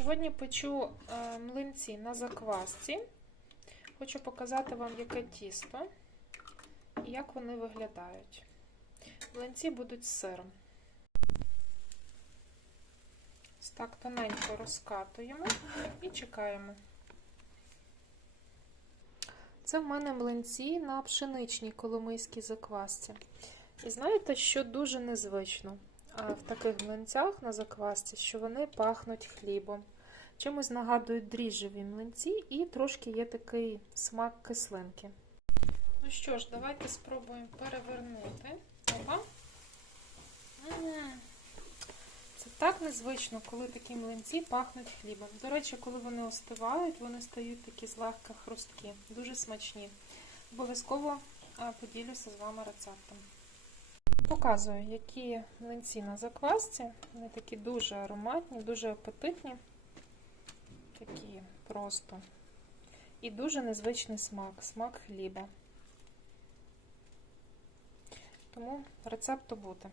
Сьогодні печу е, млинці на заквасці. Хочу показати вам, яке тісто і як вони виглядають. Млинці будуть з сиром. Ось так тоненько розкатуємо і чекаємо. Це в мене млинці на пшеничній коломийській заквасці. І знаєте, що дуже незвично в таких млинцях на заквасці, що вони пахнуть хлібом. Чимось нагадують дріжджеві млинці і трошки є такий смак кислинки. Ну що ж, давайте спробуємо перевернути. Опа. Це так незвично, коли такі млинці пахнуть хлібом. До речі, коли вони остивають, вони стають такі злегка хрусткі, дуже смачні. Обов'язково поділюся з вами рецептом. Показую, які млинці на заквасці. Вони такі дуже ароматні, дуже апетитні. Такі просто. І дуже незвичний смак, смак хліба. Тому рецепту буде.